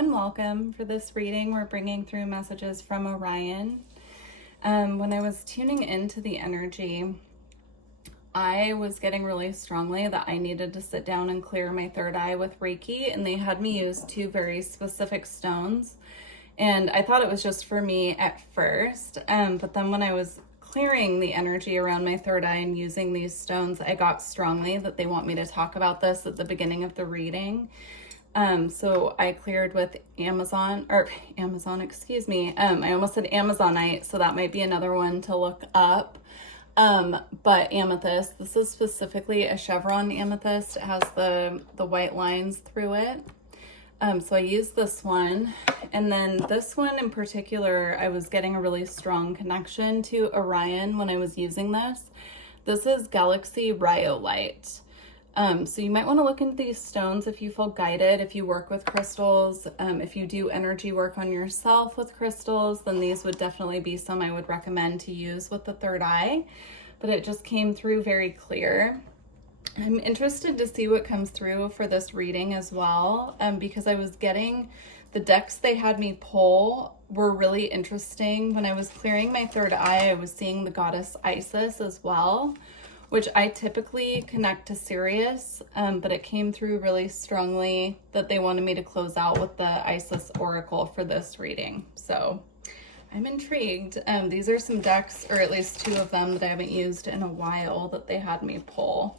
and welcome. For this reading, we're bringing through messages from Orion. When I was tuning into the energy, I was getting really strongly that I needed to sit down and clear my third eye with Reiki, and they had me use two very specific stones. And I thought it was just for me at first, but then when I was clearing the energy around my third eye and using these stones, I got strongly that they want me to talk about this at the beginning of the reading. So I cleared with Amazon, excuse me. I almost said Amazonite, so that might be another one to look up. But amethyst, this is specifically a chevron amethyst. It has the white lines through it. So I used this one, and then this one in particular, I was getting a really strong connection to Orion when I was using this. This is Galaxy Rhyolite. So you might want to look into these stones if you feel guided, if you work with crystals, if you do energy work on yourself with crystals, then these would definitely be some I would recommend to use with the third eye, but it just came through very clear. I'm interested to see what comes through for this reading as well, because I was getting the decks they had me pull were really interesting. When I was clearing my third eye, I was seeing the goddess Isis as well, which I typically connect to Sirius, but it came through really strongly that they wanted me to close out with the Isis Oracle for this reading. So I'm intrigued. These are some decks, or at least two of them that I haven't used in a while that they had me pull.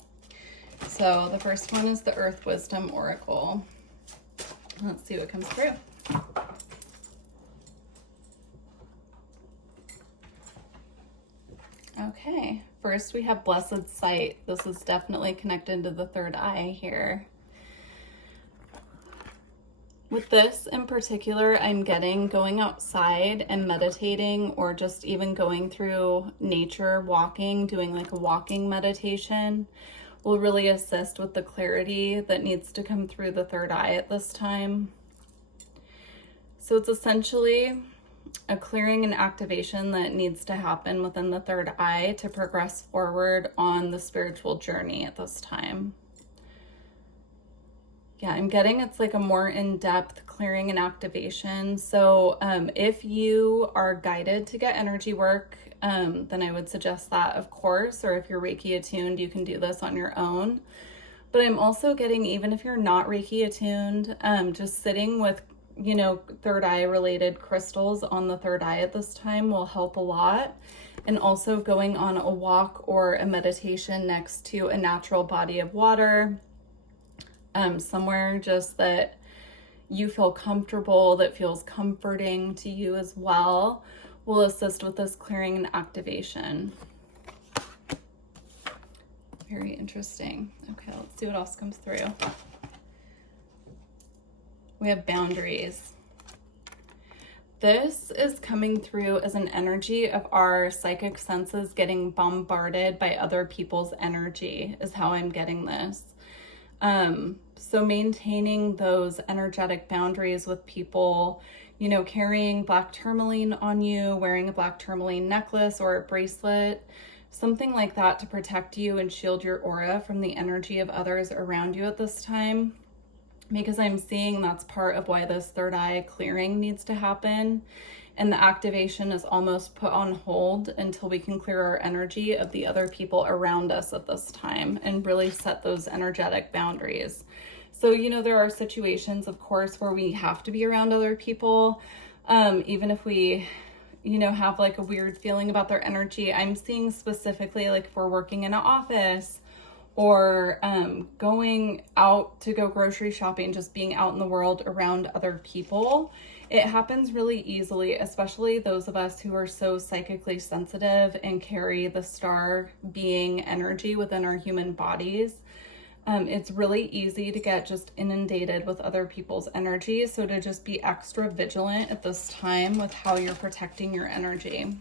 So the first one is the Earth Wisdom Oracle. Let's see what comes through. Okay, first we have Blessed Sight. This is definitely connected to the third eye here. With this in particular, I'm getting going outside and meditating, or just even going through nature, walking, doing like a walking meditation will really assist with the clarity that needs to come through the third eye at this time. So it's essentially a clearing and activation that needs to happen within the third eye to progress forward on the spiritual journey at this time. Yeah, I'm getting it's like a more in-depth clearing and activation. So if you are guided to get energy work, then I would suggest that, of course, or if you're Reiki attuned, you can do this on your own. But I'm also getting, even if you're not Reiki attuned, just sitting with, third eye related crystals on the third eye at this time will help a lot. And also going on a walk or a meditation next to a natural body of water, somewhere just that you feel comfortable, that feels comforting to you as well, will assist with this clearing and activation. Very interesting. Okay, let's see what else comes through. We have boundaries. This is coming through as an energy of our psychic senses getting bombarded by other people's energy, is how I'm getting this. So maintaining those energetic boundaries with people, carrying black tourmaline on you, wearing a black tourmaline necklace or a bracelet, something like that to protect you and shield your aura from the energy of others around you at this time. Because I'm seeing that's part of why this third eye clearing needs to happen. And the activation is almost put on hold until we can clear our energy of the other people around us at this time and really set those energetic boundaries. So, there are situations, of course, where we have to be around other people, even if we, have like a weird feeling about their energy. I'm seeing specifically like if we're working in an office or going out to go grocery shopping, just being out in the world around other people. It happens really easily, especially those of us who are so psychically sensitive and carry the star being energy within our human bodies. It's really easy to get just inundated with other people's energy. So to just be extra vigilant at this time with how you're protecting your energy.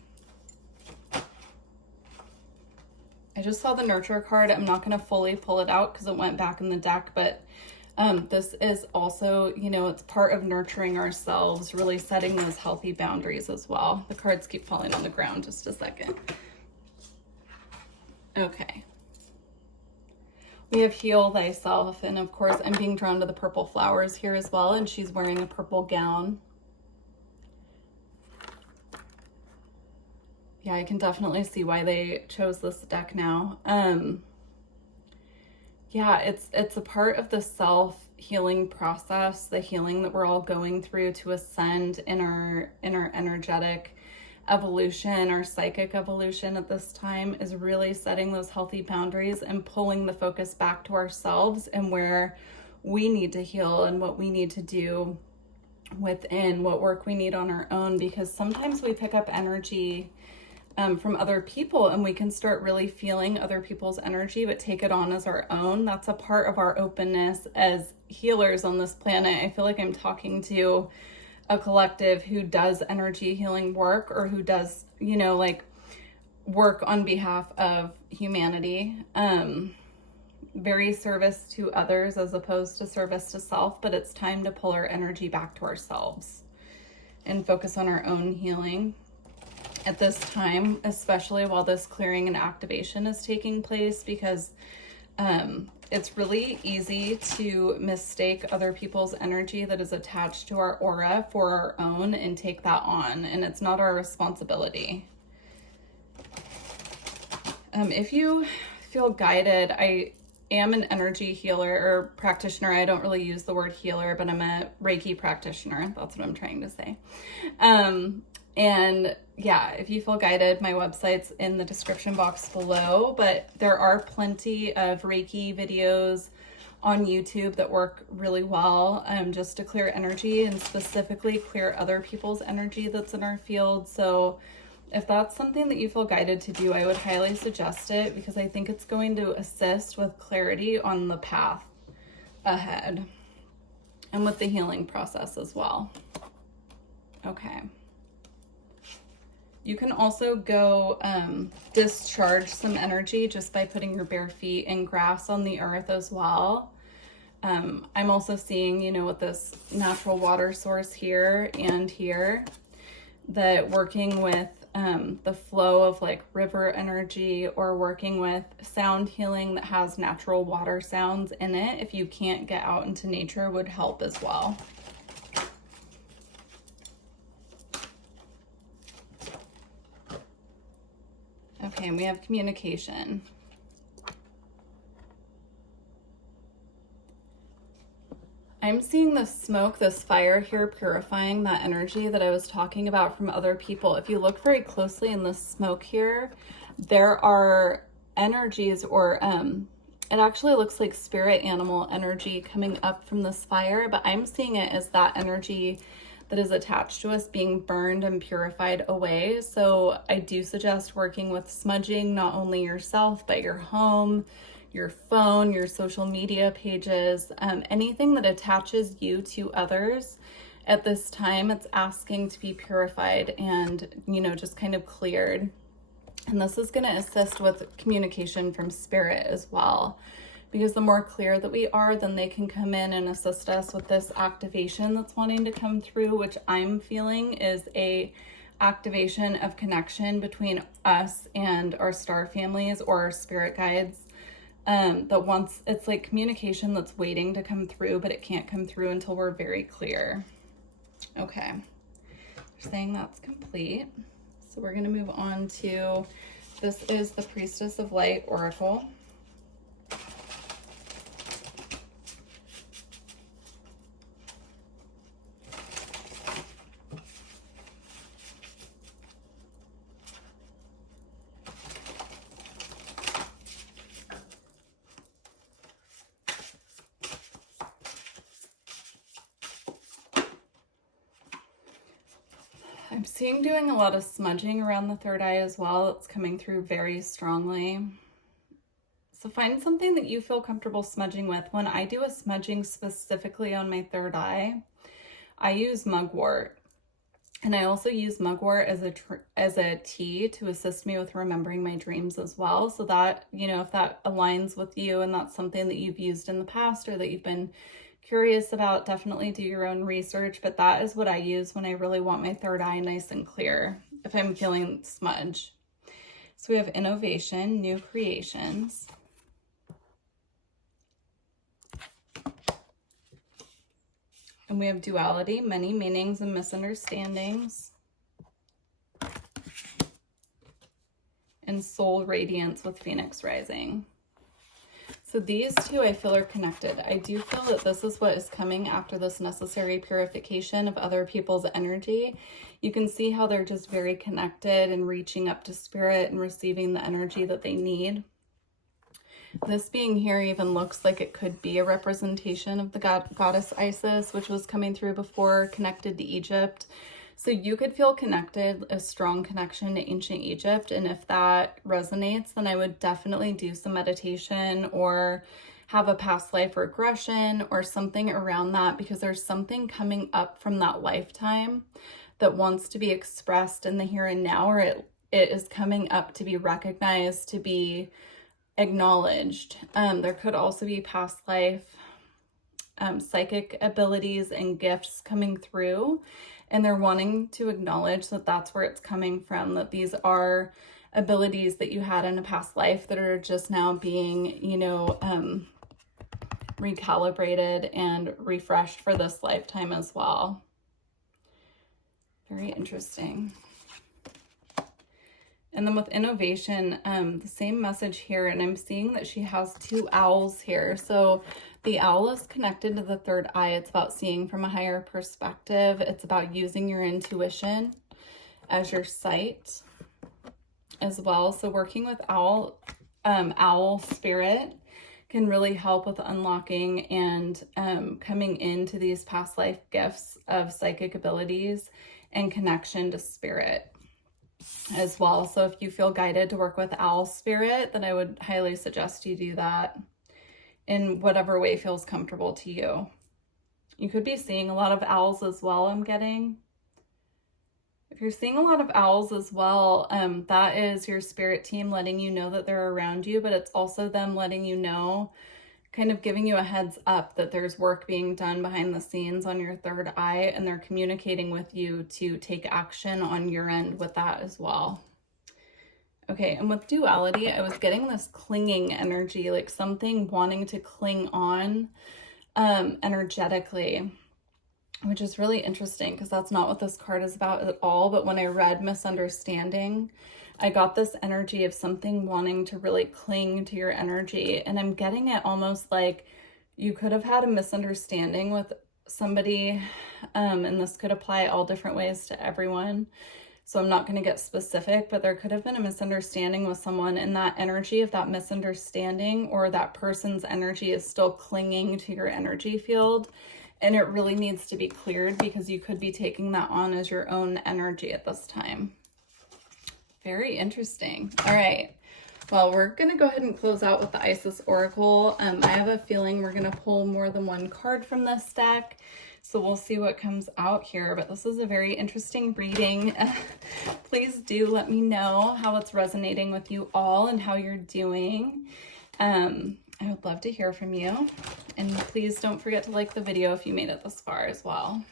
I just saw the nurture card. I'm not going to fully pull it out because it went back in the deck, but this is also, it's part of nurturing ourselves, really setting those healthy boundaries as well. The cards keep falling on the ground. Just a second. Okay. We have Heal Thyself, and of course I'm being drawn to the purple flowers here as well, and she's wearing a purple gown. Yeah, I can definitely see why they chose this deck now. Yeah, it's a part of the self-healing process, the healing that we're all going through to ascend in our energetic evolution, our psychic evolution at this time, is really setting those healthy boundaries and pulling the focus back to ourselves and where we need to heal and what we need to do within, what work we need on our own, because sometimes we pick up energy from other people and we can start really feeling other people's energy but take it on as our own. That's a part of our openness as healers on this planet. I feel like I'm talking to a collective who does energy healing work, or who does, you know, like work on behalf of humanity. Very service to others as opposed to service to self, but it's time to pull our energy back to ourselves and focus on our own healing at this time, especially while this clearing and activation is taking place, because it's really easy to mistake other people's energy that is attached to our aura for our own and take that on, and it's not our responsibility. If you feel guided, I am an energy healer or practitioner. I don't really use the word healer, but I'm a Reiki practitioner. That's what I'm trying to say. And yeah, if you feel guided, my website's in the description box below, but there are plenty of Reiki videos on YouTube that work really well, just to clear energy and specifically clear other people's energy that's in our field. So if that's something that you feel guided to do, I would highly suggest it, because I think it's going to assist with clarity on the path ahead and with the healing process as well. Okay. You can also go discharge some energy just by putting your bare feet in grass on the earth as well. I'm also seeing, you know, with this natural water source here and here, that working with the flow of like river energy, or working with sound healing that has natural water sounds in it, if you can't get out into nature, would help as well. Okay, and we have communication. I'm seeing this smoke, this fire here, purifying that energy that I was talking about from other people. If you look very closely in this smoke here, there are energies, or it actually looks like spirit animal energy coming up from this fire, but I'm seeing it as that energy that is attached to us being burned and purified away. So I do suggest working with smudging, not only yourself, but your home, your phone, your social media pages, anything that attaches you to others. At this time, it's asking to be purified and, you know, just kind of cleared. And this is going to assist with communication from spirit as well, because the more clear that we are, then they can come in and assist us with this activation that's wanting to come through, which I'm feeling is a activation of connection between us and our star families or our spirit guides. That once it's like communication that's waiting to come through, but it can't come through until we're very clear. Okay, they're saying that's complete. So we're going to move on to, this is the Priestess of Light Oracle. I'm seeing doing a lot of smudging around the third eye as well. It's coming through very strongly. So find something that you feel comfortable smudging with. When I do a smudging specifically on my third eye, I use mugwort. And I also use mugwort as a tea to assist me with remembering my dreams as well. So that, you know, if that aligns with you and that's something that you've used in the past or that you've been curious about, definitely do your own research. But that is what I use when I really want my third eye nice and clear, if I'm feeling smudge. So we have innovation, new creations. And we have duality, many meanings and misunderstandings. And soul radiance with Phoenix rising. So these two I feel are connected. I do feel that this is what is coming after this necessary purification of other people's energy. You can see how they're just very connected and reaching up to spirit and receiving the energy that they need. This being here even looks like it could be a representation of the goddess Isis, which was coming through before, connected to Egypt. So you could feel connected, a strong connection to ancient Egypt. And if that resonates, then I would definitely do some meditation or have a past life regression or something around that, because there's something coming up from that lifetime that wants to be expressed in the here and now, or it is coming up to be recognized, to be acknowledged. There could also be past life psychic abilities and gifts coming through, and they're wanting to acknowledge that that's where it's coming from, that these are abilities that you had in a past life that are just now being, you know, recalibrated and refreshed for this lifetime as well. Very interesting. And then with innovation, the same message here, and I'm seeing that she has two owls here. So the owl is connected to the third eye. It's about seeing from a higher perspective. It's about using your intuition as your sight as well. So working with owl spirit can really help with unlocking and coming into these past life gifts of psychic abilities and connection to spirit as well. So if you feel guided to work with owl spirit, then I would highly suggest you do that in whatever way feels comfortable to you. You could be seeing a lot of owls as well, I'm getting. If you're seeing a lot of owls as well, that is your spirit team letting you know that they're around you, but it's also them letting you know, kind of giving you a heads up that there's work being done behind the scenes on your third eye, and they're communicating with you to take action on your end with that as well. Okay, and with duality, I was getting this clinging energy, like something wanting to cling on energetically, which is really interesting because that's not what this card is about at all. But when I read misunderstanding, I got this energy of something wanting to really cling to your energy. And I'm getting it almost like you could have had a misunderstanding with somebody, and this could apply all different ways to everyone. So I'm not going to get specific, but there could have been a misunderstanding with someone, and that energy of that misunderstanding or that person's energy is still clinging to your energy field. And it really needs to be cleared because you could be taking that on as your own energy at this time. Very interesting. All right. Well, we're going to go ahead and close out with the Isis Oracle. I have a feeling we're going to pull more than one card from this deck. So we'll see what comes out here, but this is a very interesting reading. Please do let me know how it's resonating with you all and how you're doing. I would love to hear from you. And please don't forget to like the video if you made it this far as well.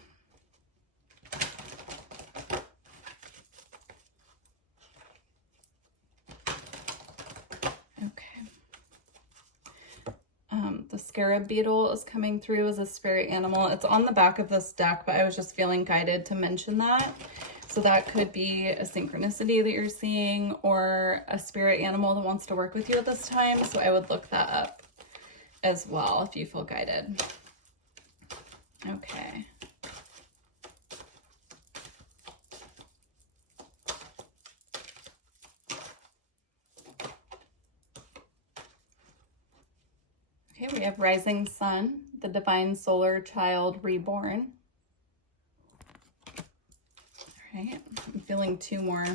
The scarab beetle is coming through as a spirit animal. It's on the back of this deck, but I was just feeling guided to mention that. So that could be a synchronicity that you're seeing or a spirit animal that wants to work with you at this time. So I would look that up as well if you feel guided. Okay. Okay, we have Rising Sun, the Divine Solar Child Reborn. All right, I'm feeling two more.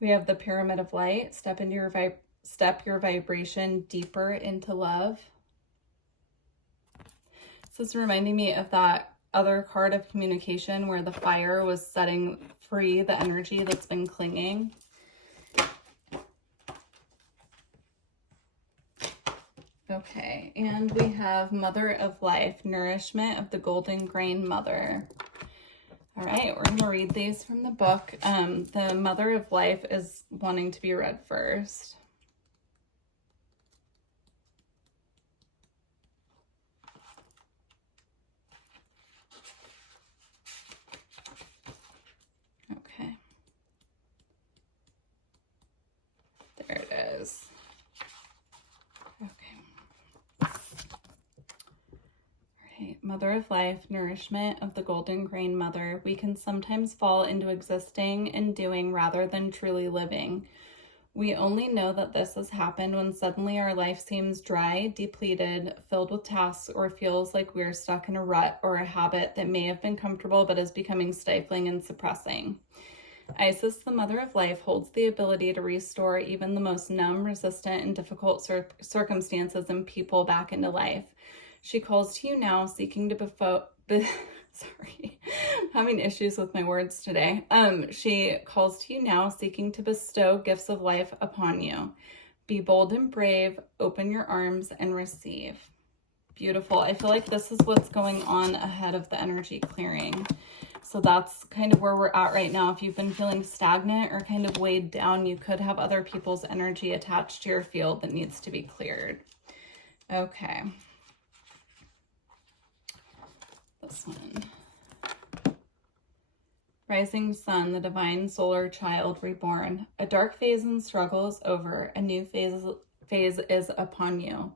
We have the Pyramid of Light, step your vibration deeper into love. This is reminding me of that other card of communication where the fire was setting free the energy that's been clinging. Okay, and we have Mother of Life, Nourishment of the Golden Grain Mother. All right, we're going to read these from the book. The Mother of Life is wanting to be read first. Mother of life, nourishment of the golden grain mother, we can sometimes fall into existing and doing rather than truly living. We only know that this has happened when suddenly our life seems dry, depleted, filled with tasks, or feels like we're stuck in a rut or a habit that may have been comfortable but is becoming stifling and suppressing. Isis, the mother of life, holds the ability to restore even the most numb, resistant, and difficult circumstances and people back into life. She calls to you now, seeking to sorry, having issues with my words today. She calls to you now, seeking to bestow gifts of life upon you. Be bold and brave, open your arms and receive. Beautiful. I feel like this is what's going on ahead of the energy clearing. So that's kind of where we're at right now. If you've been feeling stagnant or kind of weighed down, you could have other people's energy attached to your field that needs to be cleared. Okay. This one. Rising sun, the divine solar child reborn. A dark phase and struggle is over. A new phase is upon you.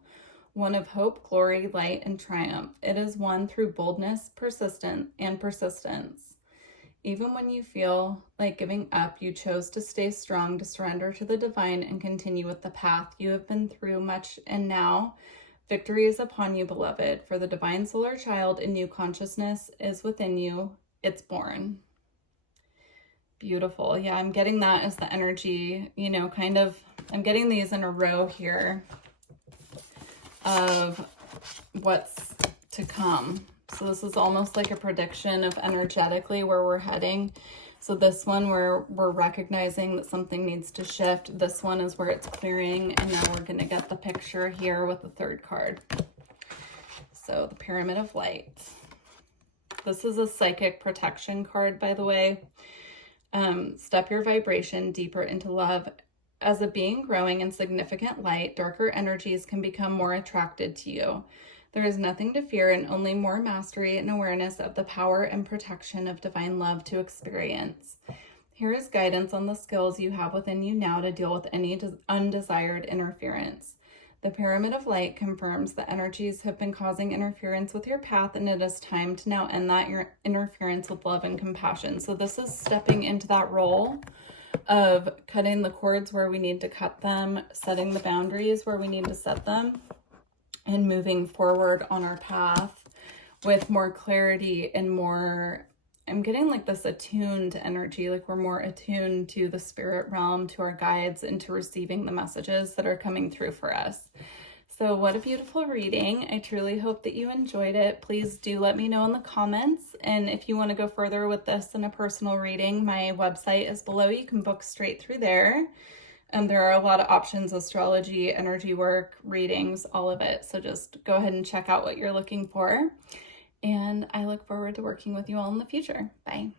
One of hope, glory, light, and triumph. It is one through boldness, persistence. Even when you feel like giving up, you chose to stay strong, to surrender to the divine, and continue with the path. You have been through much, and now victory is upon you, beloved. For the divine solar child, a new consciousness is within you. It's born. Beautiful. Yeah, I'm getting that as the energy, you know, kind of, I'm getting these in a row here of what's to come. So this is almost like a prediction of energetically where we're heading. So this one where we're recognizing that something needs to shift. This one is where it's clearing. And now we're going to get the picture here with the third card. So the Pyramid of Light. This is a psychic protection card, by the way. Step your vibration deeper into love. As a being growing in significant light, darker energies can become more attracted to you. There is nothing to fear and only more mastery and awareness of the power and protection of divine love to experience. Here is guidance on the skills you have within you now to deal with any undesired interference. The Pyramid of Light confirms the energies have been causing interference with your path, and it is time to now end that interference with love and compassion. So this is stepping into that role of cutting the cords where we need to cut them, setting the boundaries where we need to set them, and moving forward on our path with more clarity and more, I'm getting like this attuned energy, like we're more attuned to the spirit realm, to our guides, and to receiving the messages that are coming through for us. So what a beautiful reading. I truly hope that you enjoyed it. Please do let me know in the comments. And if you want to go further with this in a personal reading, my website is below. You can book straight through there. There are a lot of options: astrology, energy work, readings, all of it. So just go ahead and check out what you're looking for. And I look forward to working with you all in the future. Bye.